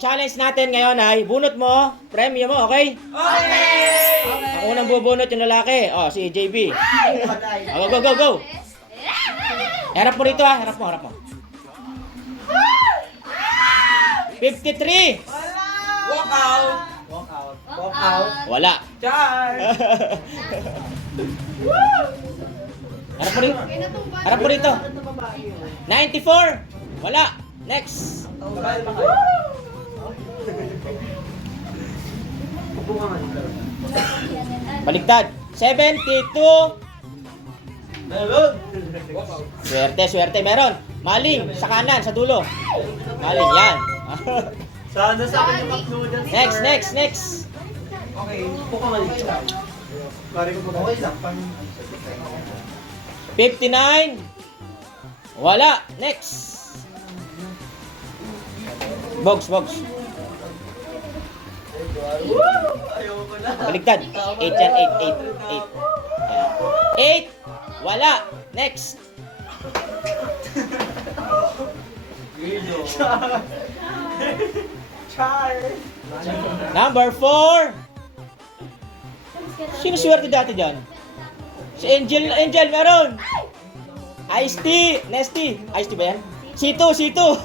challenge natin ngayon ay bunot mo, premyo mo, okay? Okay! Ang unang bubunot yung lalaki. Oh, si JB. Oh, go, go, go. Harap mo rito ha, harap mo, harap mo. 53. Walk out! Walk out. Walk out. Wala. Char! Harap mo rito. Harap mo rito. 94. Wala. Next. Babay pa kayo. Upo ka man. Baligtad. 72. Meron! Swerte, swerte. Meron. Maling. Sa kanan, sa dulo. Maling. Yan. Sana sa akin yung McNoodles. Next, next, next. Okay, upo ka man. Pare ko po. Okay lang. 59. Wala. Next. Box, box. Ayoko na. Baligtad. 8 yan, 8, 8, 8. 8. Wala. Next. Char! Number 4. Sino swerte dati dyan? Si Angel, Angel, meron. Ice-T, Nesty. Ice-T ba yan? Sito, Sito.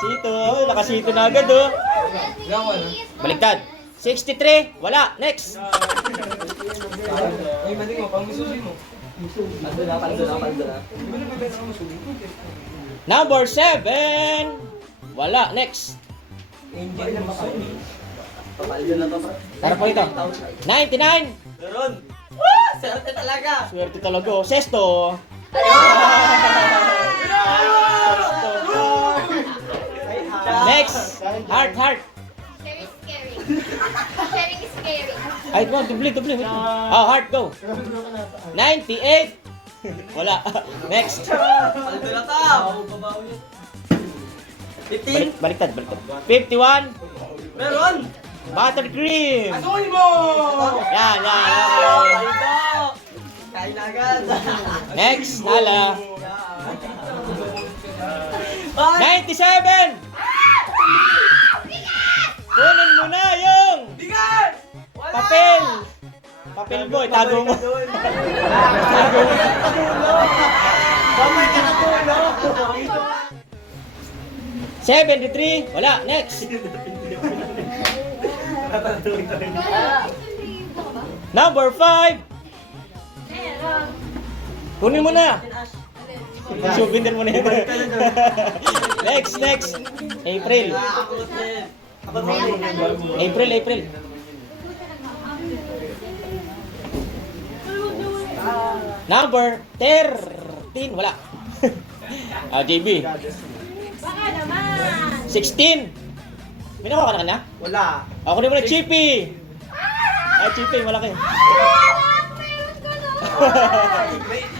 Sito, nakasito na agad oh. Baligtad. 63, wala. Next. Ay, maling mo, pang misusi mo. Kandula. Number 7. Wala. Next. Angel na masusi. Papaldo na to. Tara po ito. 99. Meron! Swerte talaga! Swerte talaga oh. Sesto. Next. Heart, heart. Sharing is caring. Sharing is caring. Ay, go, dubli, dubli. Oh, heart, go. 98. Wala. Next. Paldo na to! 15! Baliktad, baliktad. 51. Meron! Buttercream. Asuhin mo! Yan, yan. Paldo! Kain na agad! Next, Nala. Ay! 97. Kunin mo na yung Bigat! Wala! papel. Papel mo, itago mo. Itago mo. Babay ka na tulo! 73. Wala. Next. Number 5. Meron. Kunin mo na. Souvenir mo na yun. Next, next. April. April, April. Number 13. Wala. JB. Baka naman. 16. May nakuha ka na? Wala. Ako din mo na Chippy. Ay, Chippy, malaki. Meron ko na.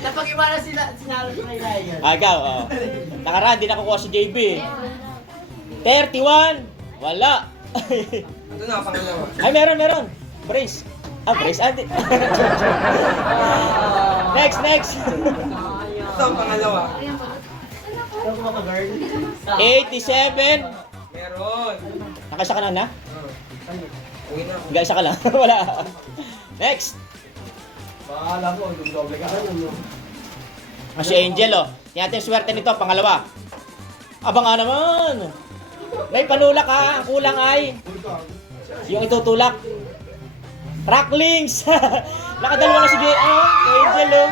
Napag-iba na sinalo sa kay Ryan. Ikaw, oh. Nakaraan, di nakukuha si JB. 31. Wala. Ito na, pangalawa. Ay, meron, meron. Brace. Brace. Di. Next, next. Ito ang pangalawa. 87. Meron. Nakaisa ka na? Uwi na. Nakaisa ka lang. Wala. Next. Bahala mo, doble ka. Si Angel, oh. Tingnan natin yung swerte nito, pangalawa. Aba nga naman. May panulak ha. Ang kulang ay yung itutulak. Tracklings. Nakadalawa na si Angel, oh.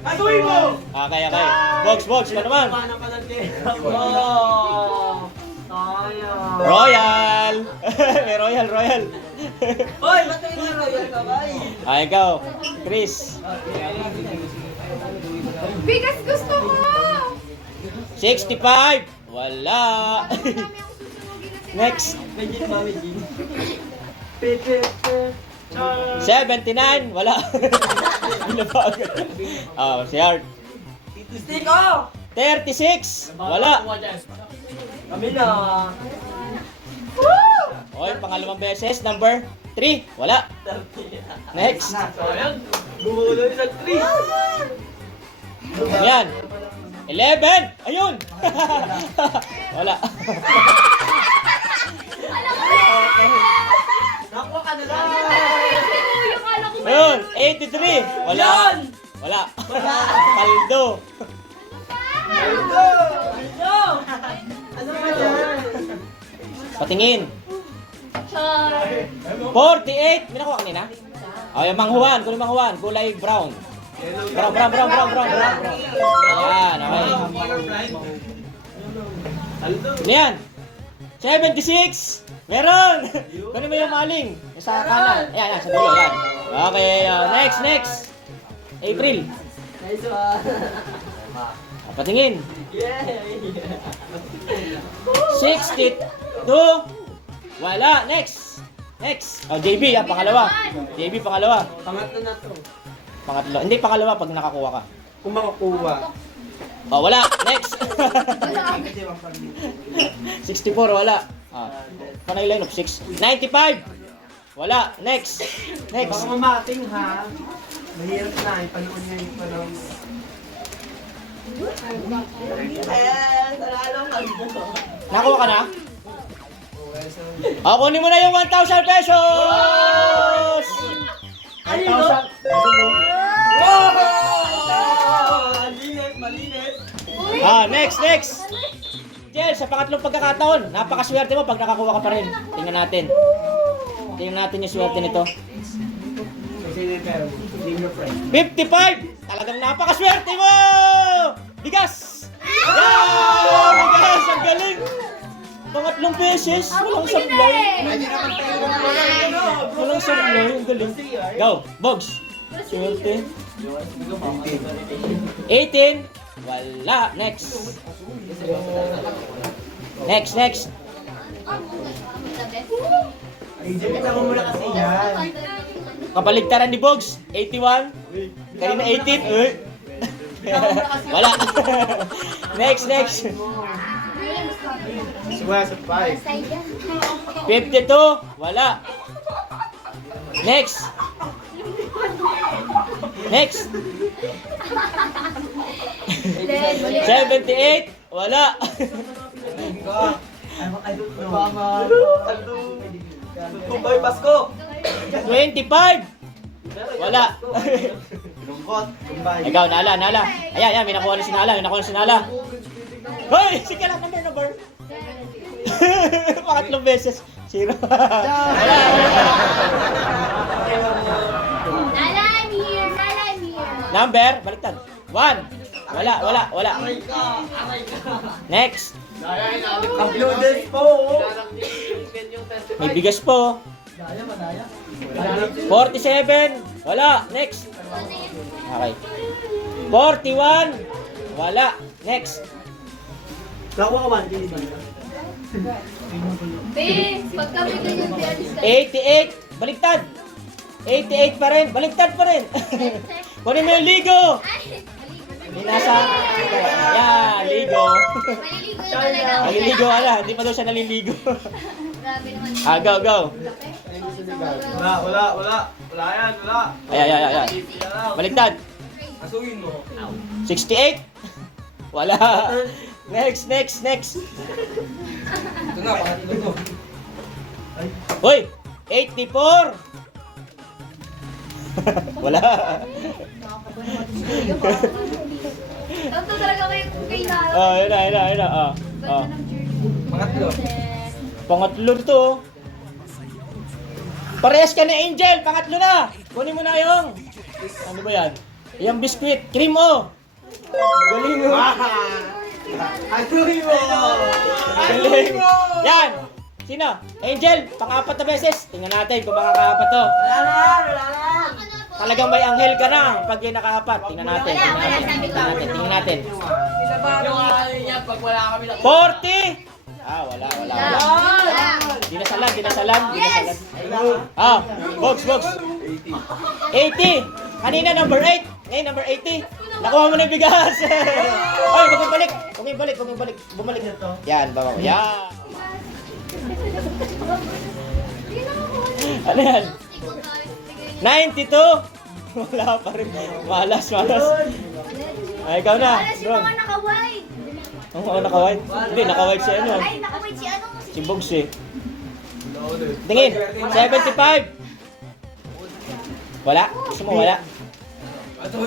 Asuhin mo! Okay, okay. Box, box. Ano naman? Royal. May royal, royal. Hoy, ba't may royal ka ba? Ay, ikaw. Chris. Bigas gusto ko. 65. Wala. Next. Medyo mami Jean. 79. Wala. Binaba agad. Oh, si Art. Stick ko! 36. Wala. Kami na. Okay, pangalawang beses. Number 3. Wala. Next. Sayang. Gumulo sa 3. Yan. 11! Ayun! Wala. Nakuha ka na lang. Yung kala ko ba? Ayun! 83! Wala. Wala. Paldo. Ano ba yan? Patingin. Char. 48! May nakuha kanina? O, yung manghuan. Kunin manghuan. Kulay brown. Brown. Ayan, okay. Ano yan? 76! Meron! Kunin mo yung maling. Yung sa kanan. Ayan, sa dulo. Ayan. Okay, next. April. Nice one. Patingin. Yeah. 62. Wala. Next. Oh, JB, yan, pangalawa. JB, pangalawa. Pangatlo na to. Pangatlo. Hindi, pangalawa pag nakakuha ka. Kung makakuha. Oh, wala. Next. 64, wala. Panay line of 6. 95. Wala. Next. Baka mamating ha. Mahirap na. Ipanoon niya yung panahon. Ayan, salalo ka. Nakuha ka na? Kunin mo na yung 1,000 pesos! 1,000. Malinis. Next. Jel, sa pangatlong pagkakataon, napakaswerte mo pag nakakuha ka pa rin. Tingnan natin yung swerte nito. Kasi yung pera mo. Hindi your friend. 55! Talagang napakaswerte mo! Bigas! Yan! Bigas! Ang galing! Pangatlong beses, walang sablay. Walang sablay, ang galing. Go, Bogs. Swerte. 18. Wala. Next. Ay, kita mo muna kasi yan. Kabaligtaran ni Bogs. 81. Kanina 18. Wala. Next. Suwa sa 5. 52. Wala. Next. 78. Wala. I don't know. Tumbay Pasko. 25. Wala. Lungkot. Tumbay. Ikaw, Nala. Ayan, may nakuha na si Nala. Hoy! Sige lang, number. Pangatlong beses. 0. Wala. Nala, I'm here. Number, baliktad. 1. Wala. Next. Uploaded po. May bigas po. 47. Wala. Next. Okay. 41. Wala. Next. Nakuha ka man. Hindi ba? Be, pag kami ganyan, bialis ka. 88. Baliktad. 88 pa rin. Baliktad pa rin. Kunin mo yung ligo. Ay, Hindi nasa... Yan, ligo. maliligo na talaga. Naliligo, hindi pa daw siya naliligo. Grabe naman. Go. Wala yan. Ayan. Baliktad. Asuhin mo. 68. Wala. Next. Ito na, pangatlo to. Hoy, 84. Wala. Tanto talaga kayo kung kay Nala. Ayun na. Ganda ng journey. Pangatlo. Pangatlo to. Parehas ka na, Angel. Pangatlo na. Kunin mo na yung... Ano ba yan? Yung biskuit. Cream o. Galing mo. Asuhin mo. Galing. Yan. Sino? Angel. Pang-apat na beses. Tingnan natin kung makakaapat to. Wala na. Talagang may anghel ka na pag yung nakaapat. Tingnan natin. Tingnan natin. Pag wala kami na. 40. Wala. Di nasalan. Box. 80. Kanina number 8. Ngayon number 80. Nakuha mo na yung bigas. Oy, bumalik. Bumalik na to. Yan, baba ko. Yan. Ano yan? 92. Wala pa rin. Malas. Ay, ikaw na. Wala si Bro. mga naka-white. Oo, naka-white. Hindi, naka-white si ano. Ay, naka-white si ano? Si Bugs eh. Tingin, 75. Wala? Gusto mo wala?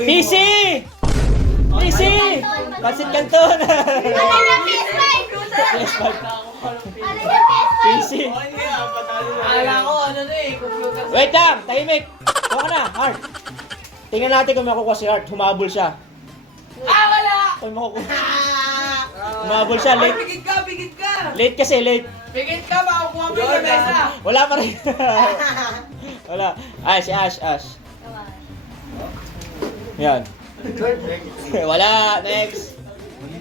PC! PC! Pansit Canton! Wala na PS5! PS5. Wala na PS5! PC. Akala ko, ano na eh, computer. Wait lang, tahimik. Kuha ka na, Heart. Tingnan natin kung makukuha si Heart. Humabol siya. Wala! Kung makukuha. Humabol siya, late. Bigit ka, bigit ka! Late kasi, late. Bigit ka, makukuha mo yung mesa! Wala pa rin. Wala. Ay, si Ash, Ash. Yan. Wala, next.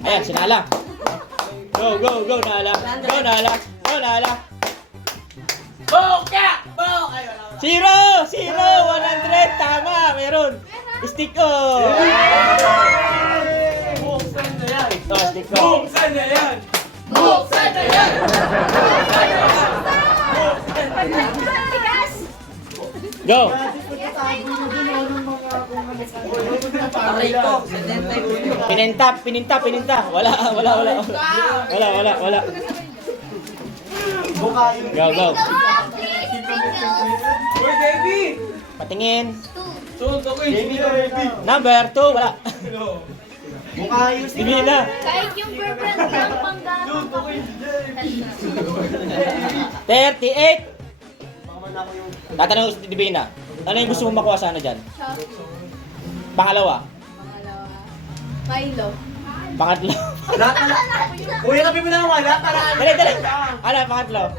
Ayan, si Nala. Go, go, go, Nala. Go, Nala. Go, Nala. Boka! Bok! Ay, wala. Zero! Zero! 100! Tama! Meron! Stick ko! Buksan na yan! Stick ko, stick ko. Buksan na yan! Buksan na yan! Tigas! Go! Aray ko, 71. Pininta, pininta, pininta. Wala, wala, wala. Wala, wala, wala. Go, go. Uy, Debbie! Patingin. Suot ako eh. Number 2, wala. Mukha ayos Divina. Kahit yung girlfriend ng panggamang pa. 38. Tatanong ko si Divina. Ano yung gusto mo makuha sana dyan? Pangalawa. Milo. Pangatlo. Uy, kapi mo na wala para Dali, dali. Ano, pangatlo?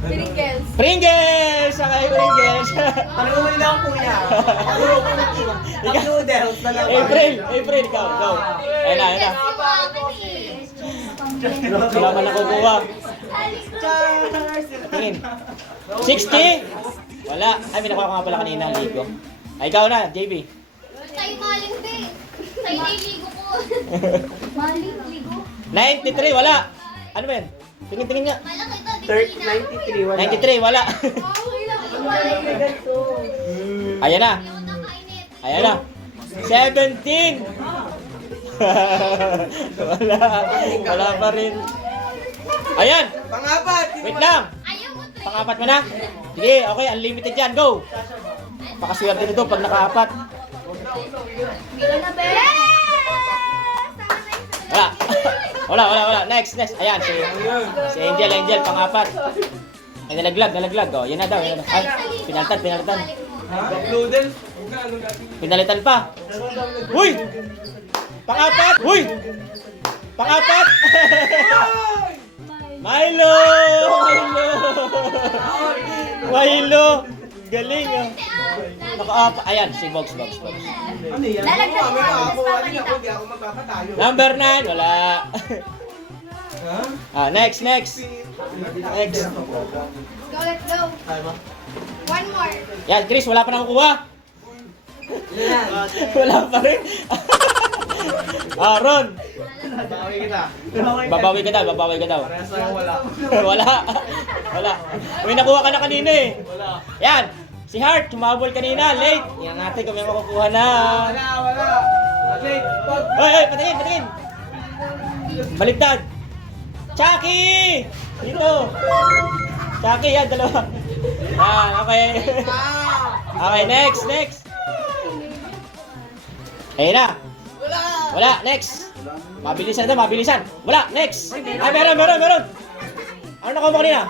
Pringles. Pringles! Sakay Pringles! Tanong mo nila ang kuya. Cup noodles na lang. April! April, ikaw, go. Ayun na, ayun na. Wala man nakukuha. Tingin. 60? Wala. Ay, may nakuha ko nga pala kanina, ligo. Ay, ikaw na, JB. Sa'yo maling din. Sa'yo na iligo ko. Maling ligo. 93, wala. Ano ba yun? Tingin, tingin nga. Malaki to, di ba 93, wala. 93, wala. Ayan na. Yung nakainit. Ayan na. 17! Wala. Wala pa rin. Ayan! Pangapat! Wait lang! Ayaw mo to. Pangapat mo na? Sige, okay. Unlimited yan. Go! Pakaswerte nito pag nakaapat. Milo na be. Wala. Wala, wala, wala. Next, next. Ayan, si Angel, Angel, pangapat. Ay, nalaglag, nalaglag. Oh, yan na daw, yan na daw. Ay, pinalitan, pinalitan. Cup noodles? Pinalitan pa. Uy! Pangapat! Uy! Pangapat! Milo! Milo! Milo! Galing ah. Naka-apa. Ayan, si Box, Box, Box. Ano yan? Lalagyan mo nga, Ako, mas hindi ako magpapatayo. Number 9, wala. Ha? Next, next. Next. Go, let's go. One more. Yan, Chris, wala pa nakukuha. Yan. Wala pa rin. Ron, Bawi kita. babawi ka daw, babawi ka daw. Parehas lang wala. Wala. Wala. May nakuha ka na kanina eh. Wala. Yan. Si Heart, tumabol kanina. Late. Yan natin kung may makukuha na. Wala, wala. Late. Pag. Hoy, hoy, patingin, patingin. Baliktad. Chucky! Dito. Chucky, yan, dalawa. Yan, okay. Okay, next, next. Ayun na. Wala. Wala, next. Mabilisan na, mabilisan. Wala, next. Ay, meron, meron, meron. Ano nakuha mo kanina?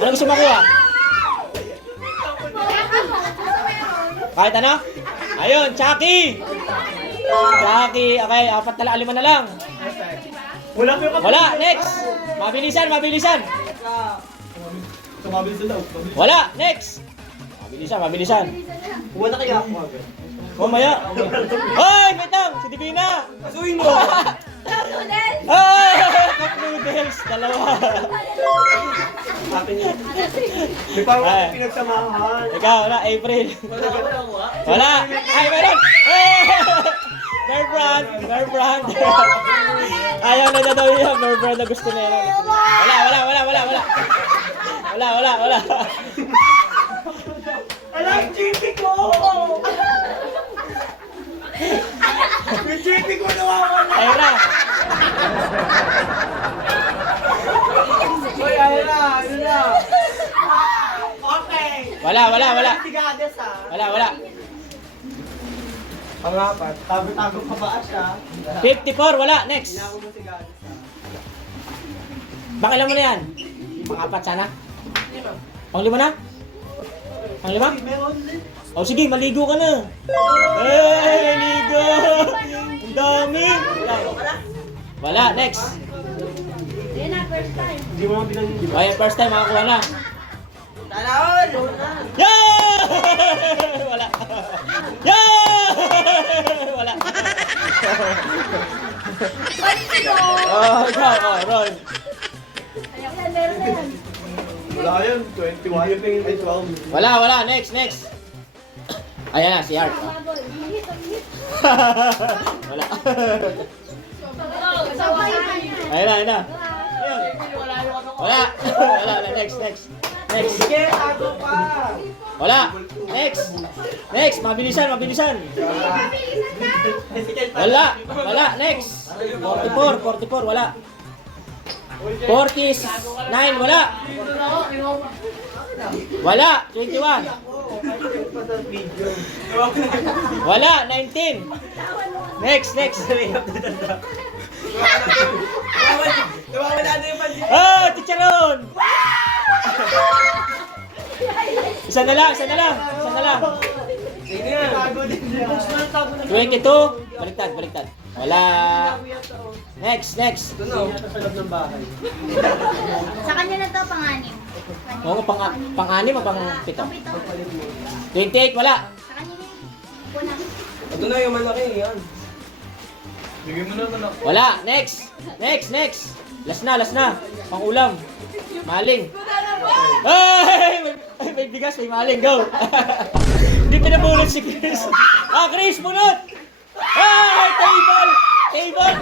Ano gusto mo makuha? Kahit ano? Ayun, Chucky! Chucky, okay, apat na lang, 5 na lang. Wala ko yung Wala, next. Mabilisan, mabilisan. Tumabilis na daw. Wala, next. Mabilisan, mabilisan. Wala kaya ako agad. Mamaya. Hoy, wait lang, si Divina. Kasuin mo. Ah, cup noodles, dalawa. Akin yun. May parang Ay. pinagsamahan. Ikaw, wala, April. Wala. Wala. Ay, meron. Eh! Bear brand, bear brand. Ayaw na daw yun, bear brand na gusto na yun. Wala, wala, wala, wala, wala. Wala, wala, wala. Alam, cheating ko! May JP ko nawawala. Ira. Uy, ano na, ano na. Okay. Wala. Tigades ah. Wala. Pangapat. Tago-tago pa ba siya? 54, wala. Next. Hinako mo si Gades ah. Bakilan mo na yan. Pang-apat sana. Pang-lima na? Pang-lima? Meron din. O sige, maligo ka na. Maligo. Ang dami. Wala, next. Yan na, first time. Hindi mo binangin, di ba? Okay, first time makakuha na. Talaon! Yeah! Wala. Yeah! Wala. Oh, ikaw, oh, Ron. Ayan, meron na yan. Wala yan, 21. Ay, 12. Wala. Next. Ayan na, si Art. Baboy. Hit, hit. Wala. Sabay ka yan. Ayun na. Wala. Next. Sige, tago pa! Wala. Next. Mabilisan. Bilisan ka. Wala. Next. 44, wala. 49, wala. Wala. 21. Wala. 19. Next. Tumawala na yung pansin. Oh, chicharon! Isa na lang. Sige nga. Tago din. 22. Baliktad. Wala. Next. Ito na, sa loob ng bahay. Sa kanya na to, pang-anim. Oo, pang-anim o pang-pito? Pang-pito. 28, wala. Sa kanya na yun. Punang. Ito na yung malaki, yan. Bigyan mo na malaki. Wala. Next. Last na. Pang-ulam. Maling. Ay! May bigas, may maling. Go! Hindi pinabulot si Chris. Chris, bunot! Ay! Table!